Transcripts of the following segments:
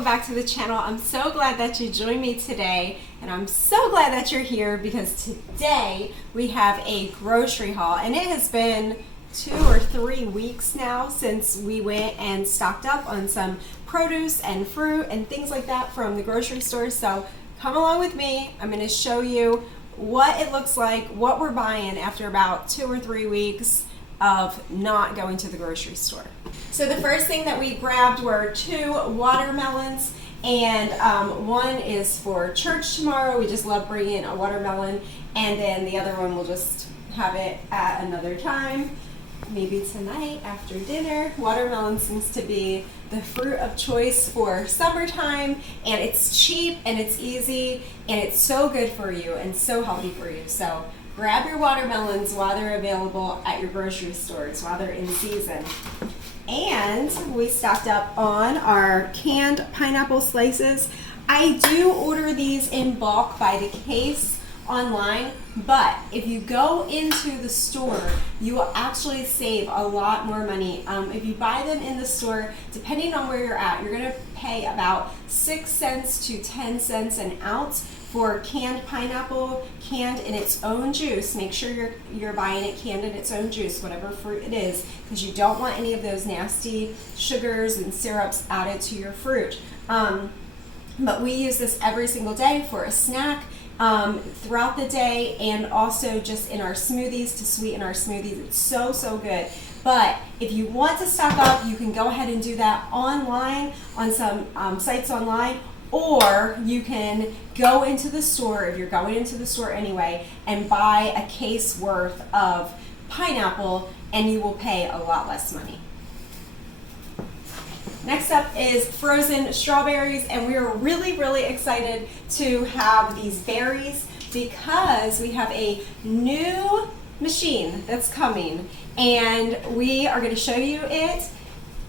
welcome back to the channel. I'm so glad that you joined me today, and I'm so glad that you're here because today we have a grocery haul, and it has been 2 or 3 weeks now since we went and stocked up on some produce and fruit and things like that from the grocery store. So come along with me. I'm going to show you what it looks like, what we're buying after about 2 or 3 weeks of not going to the grocery store. So the first thing that we grabbed were 2 watermelons, and one is for church tomorrow. We just love bringing a watermelon, and then the other one we'll just have it at another time, maybe tonight after dinner. Watermelon seems to be the fruit of choice for summertime, and it's cheap and it's easy and it's so good for you and so healthy for you. So grab your watermelons while they're available at your grocery stores, while they're in season. And we stocked up on our canned pineapple slices. I do order these in bulk by the case online, but if you go into the store, you will actually save a lot more money. If you buy them in the store, depending on where you're at, you're gonna pay about 6 cents to 10 cents an ounce for canned pineapple, canned in its own juice. Make sure you're buying it canned in its own juice, whatever fruit it is, because you don't want any of those nasty sugars and syrups added to your fruit. But we use this every single day for a snack, throughout the day, and also just in our smoothies to sweeten our smoothies. It's so, so good. But if you want to stock up, you can go ahead and do that online on some sites online, or you can go into the store, if you're going into the store anyway, and buy a case worth of pineapple, and you will pay a lot less money. Next up is frozen strawberries, and we are really, really excited to have these berries because we have a new machine that's coming, and we are going to show you it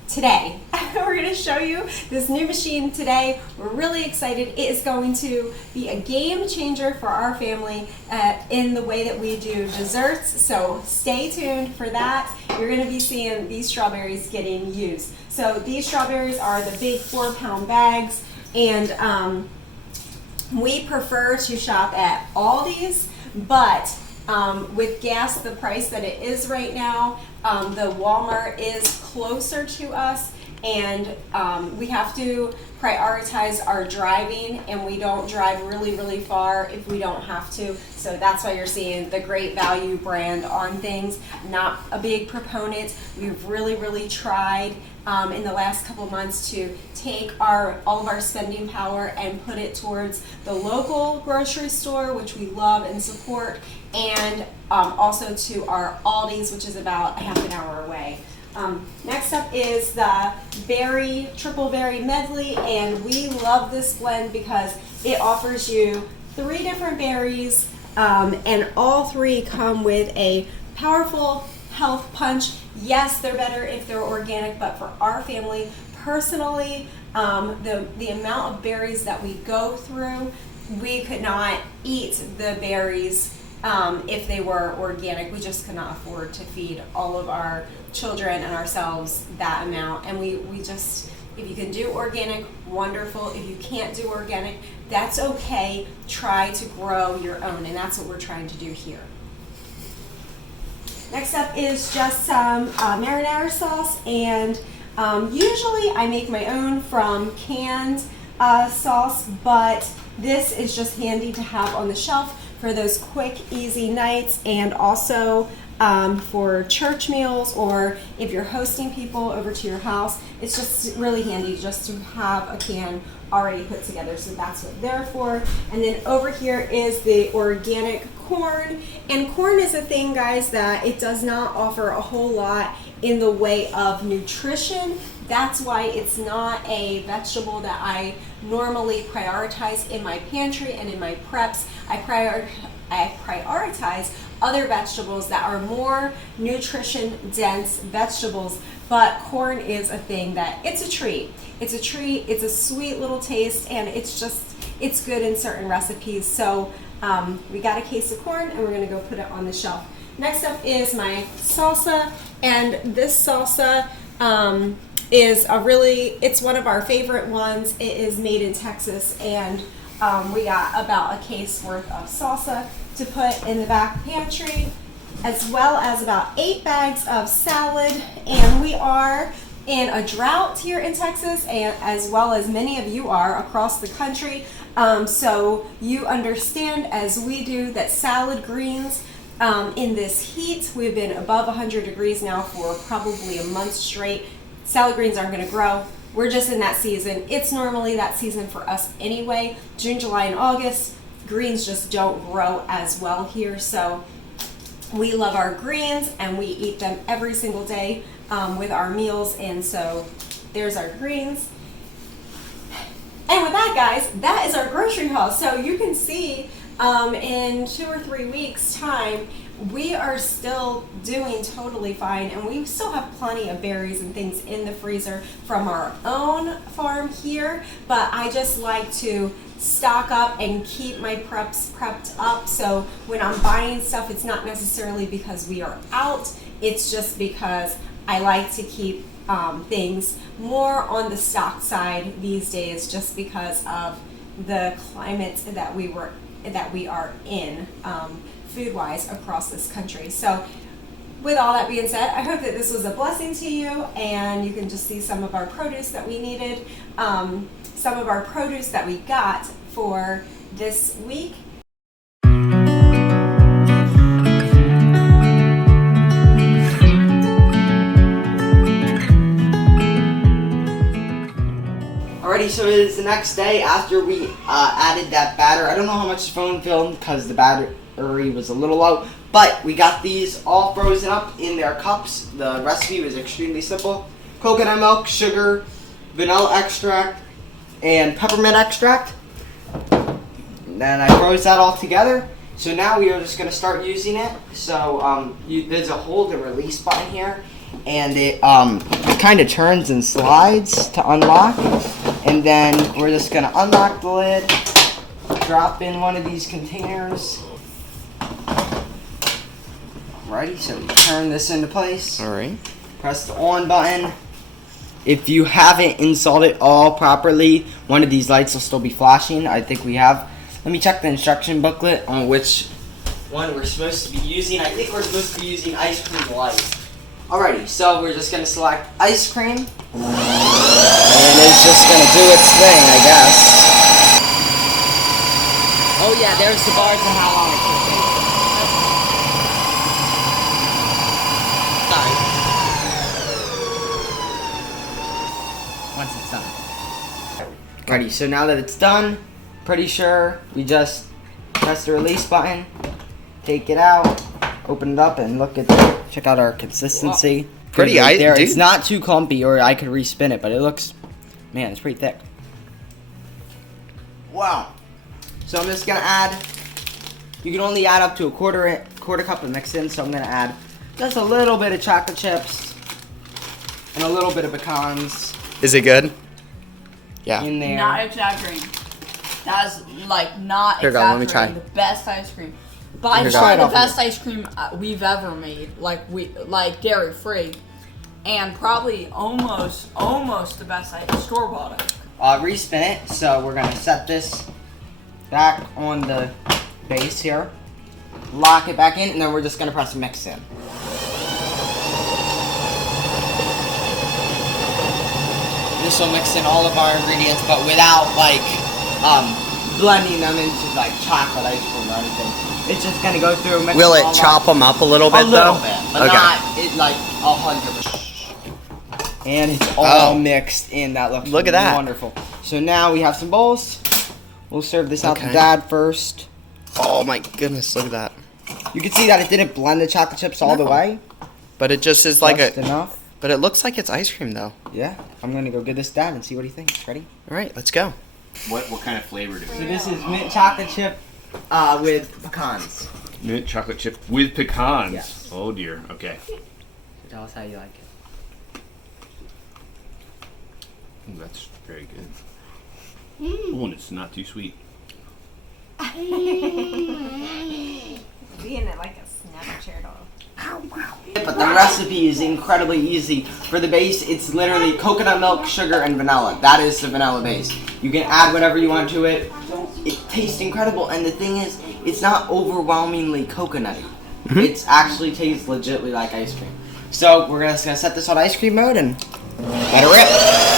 today. We're going to show you this new machine today. We're really excited. It is going to be a game changer for our family in the way that we do desserts. So stay tuned for that. You're going to be seeing these strawberries getting used. So these strawberries are the big 4-pound bags, and we prefer to shop at Aldi's, but with gas the price that it is right now, the Walmart is closer to us, and we have to prioritize our driving, and we don't drive really, really far if we don't have to. So that's why you're seeing the Great Value brand on things. Not a big proponent. We've really, really tried in the last couple months to take all of our spending power and put it towards the local grocery store, which we love and support, and also to our Aldi's, which is about a half an hour away. Next up is the triple berry medley, and we love this blend because it offers you 3 different berries, and all 3 come with a powerful health punch. Yes, they're better if they're organic, but for our family personally, the amount of berries that we go through, we could not eat the berries if they were organic. We just could not afford to feed all of our children and ourselves that amount. And we just, if you can do organic, wonderful. If you can't do organic, that's okay. Try to grow your own, and that's what we're trying to do here. Next up is just some marinara sauce, and usually I make my own from canned sauce, but this is just handy to have on the shelf for those quick, easy nights, and also for church meals, or if you're hosting people over to your house. It's just really handy just to have a can already put together, so that's what they're for. And then over here is the organic corn, and corn is a thing, guys, that it does not offer a whole lot in the way of nutrition. That's why it's not a vegetable that I normally prioritize in my pantry and in my preps. I prioritize other vegetables that are more nutrition dense vegetables, but corn is a thing that it's a treat. It's a treat, it's a sweet little taste, and it's good in certain recipes. So we got a case of corn, and we're gonna go put it on the shelf. Next up is my salsa, and this salsa is it's one of our favorite ones. It is made in Texas, and we got about a case worth of salsa to put in the back pantry, as well as about 8 bags of salad. And we are in a drought here in Texas, and as well as many of you are across the country. So you understand, as we do, that salad greens in this heat, we've been above 100 degrees now for probably a month straight. Salad greens aren't going to grow. We're just in that season. It's normally that season for us anyway. June, July, and August, greens just don't grow as well here. So we love our greens, and we eat them every single day with our meals. And so there's our greens. And with that, guys, that is our grocery haul. So you can see in 2 or 3 weeks' time, we are still doing totally fine, and we still have plenty of berries and things in the freezer from our own farm here. But I just like to stock up and keep my prepped up. So when I'm buying stuff, it's not necessarily because we are out. It's just because I like to keep things more on the stock side these days, just because of the climate that we are in food-wise across this country. So with all that being said, I hope that this was a blessing to you, and you can just see some of our produce that we needed, some of our produce that we got for this week. Alrighty, so it is the next day after we added that batter. I don't know how much the phone filmed because the battery was a little low, but we got these all frozen up in their cups. The recipe was extremely simple. Coconut milk, sugar, vanilla extract, and peppermint extract. Then I froze that all together. So now we are just going to start using it. So there's a hold and release button here, and it kind of turns and slides to unlock. And then we're just going to unlock the lid, drop in one of these containers. Alrighty, so we turn this into place. Alright. Press the on button. If you haven't installed it all properly, one of these lights will still be flashing. I think we have. Let me check the instruction booklet on which one we're supposed to be using. I think we're supposed to be using ice cream light. Alrighty, so we're just going to select ice cream. And it's just going to do its thing, I guess. Oh yeah, there's the bars and how long it can take. Sorry. Once it's done. Alrighty, so now that it's done, pretty sure we just press the release button, take it out, open it up, and check out our consistency. Pretty right there. dude. It's not too clumpy, or I could respin it, but it looks, man, it's pretty thick. Wow. So I'm just gonna add. You can only add up to a quarter cup of mix in. So I'm gonna add just a little bit of chocolate chips and a little bit of pecans. Is it good? Yeah. In there. Not exaggerating. That's like not Here, exaggerating. let me try. The best ice cream. By Here, far go. the best ice cream we've ever made. Like dairy free, and probably almost the best store bought. Respin it. So we're gonna set this back on the base here, lock it back in, and then we're just gonna press mix in. This will mix in all of our ingredients, but without blending them into like chocolate ice cream or anything. It's just gonna go through. Mix Will them all it chop up. them up a little bit, A little though? bit, but Okay. not 100%. And it's all mixed in. That looks Look at that. wonderful. So now we have some bowls. We'll serve this out to Okay. Dad first. Oh my goodness, look at that. You can see that it didn't blend the chocolate chips all the way. But it just is like Just a. enough. But it looks like it's ice cream, though. Yeah, I'm gonna go get this Dad and see what he thinks. Ready? All right, let's go. What kind of flavor do So we this is mint chocolate chip with pecans. Mint chocolate chip with pecans. Yes. Oh dear. Okay. So tell us how you like it. Ooh, that's very good. Oh, and it's not too sweet. Being it like a Snapchat dog. But the recipe is incredibly easy. For the base, it's literally coconut milk, sugar, and vanilla. That is the vanilla base. You can add whatever you want to it. It tastes incredible, and the thing is, it's not overwhelmingly coconutty. It actually tastes legitly like ice cream. So we're gonna set this on ice cream mode and let it rip.